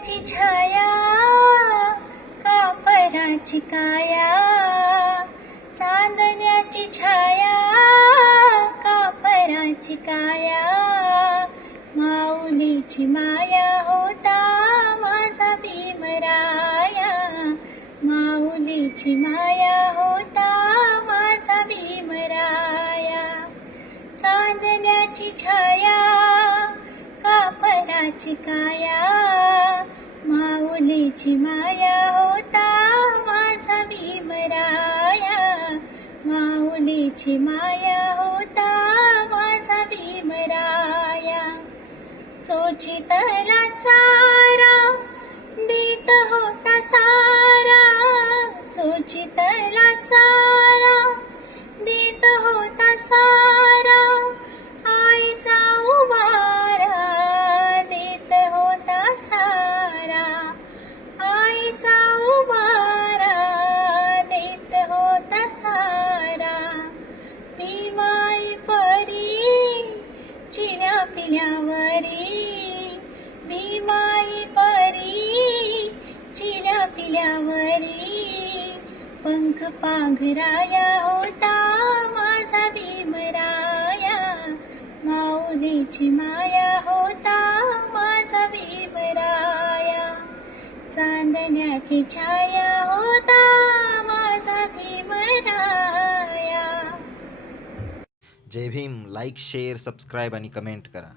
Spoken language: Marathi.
चांदण्याची छाया कापराची काया, चांदण्याची छाया कापराची काया, माऊलीची माया होता माझा भीमराया, माऊलीची माया होता माझा भीमराया. चांदण्याची छाया कापराची काया, माऊलीची माया होता माझा भीमराया, माऊलीची माया होता माझा भीमराया. चोचितला चारा देत होता सारा, चोचितला चारा देत होता सारा, आईचा उबारा देत होता सारा, आईचा उबारा देत होता सारा. भीमाई परी चिन्या पिल्यावरी, भीमाई परी चिन्या पिल्यावरी, पंख पांघराया होता माझा भीमराया, माऊलीची माया होता माझा भीमराया. चांदण्याची छाया होता माझा भीमराया. जय भीम. लाईक, शेअर, सबस्क्राईब आणि कमेंट करा.